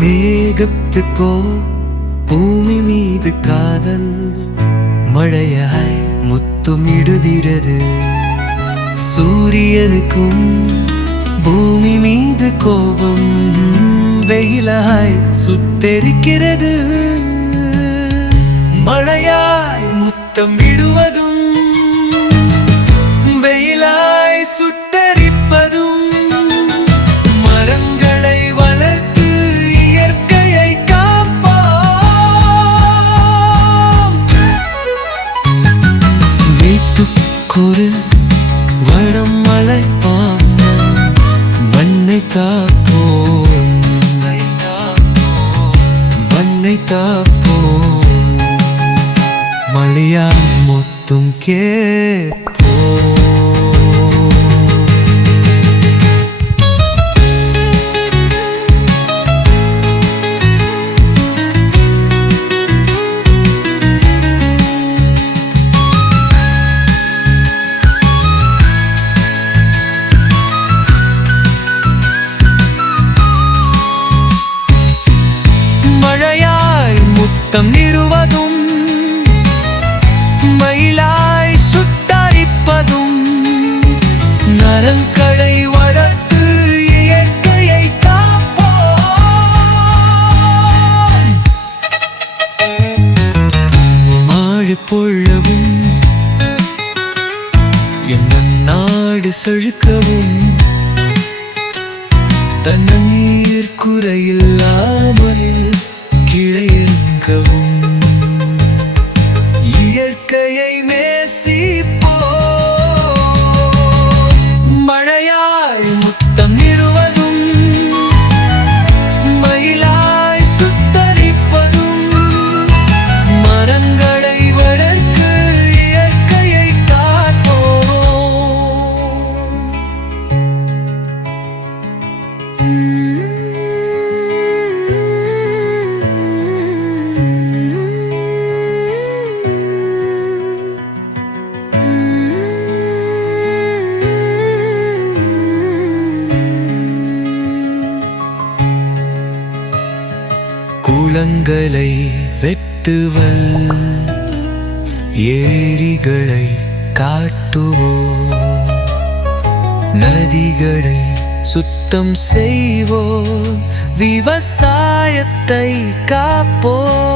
மேகத்துக்கோ பூமி மீது காதல் மழையாய் முத்துமிடுகிறது. சூரியனுக்கும் பூமி மீது கோபம் வெயிலாய் சுத்தரிக்கிறது. மழையாய் முத்தம் விடுவதும் வெயிலாய் சுட்டரிப்பதும் மரங்களை வளர்த்து இயற்கையை காப்போம். வீட்டுக்கொரு வடம் அழைப்பாம் மண்ணை காப்போம், மண்ணை காப்போம். மழையா மொத்தம் கேட்போம். மழையாய் முத்தம் நிறுவதும் மயிலாய் சுட்டரிப்பதும் நரங்களை வளர்த்து இயற்கையை காப்போம். மாழு பொழவும் என்ன நாடு செழிக்கவும் தண்ணீர் குறையில்லாமல் கிளையெங்கவும் இயற்கையை நேசிப்போம். மழையாய் முத்தம் நிறுவதும் மயிலாய் சுத்தரிப்பதும் மரங்களை வளர்த்து இயற்கையை காப்போம். குளங்களை வெட்டுவல், ஏரிகளை காட்டுவோம், நதிகளை சுத்தம் செய்வோம், விவசாயத்தை காப்போம்.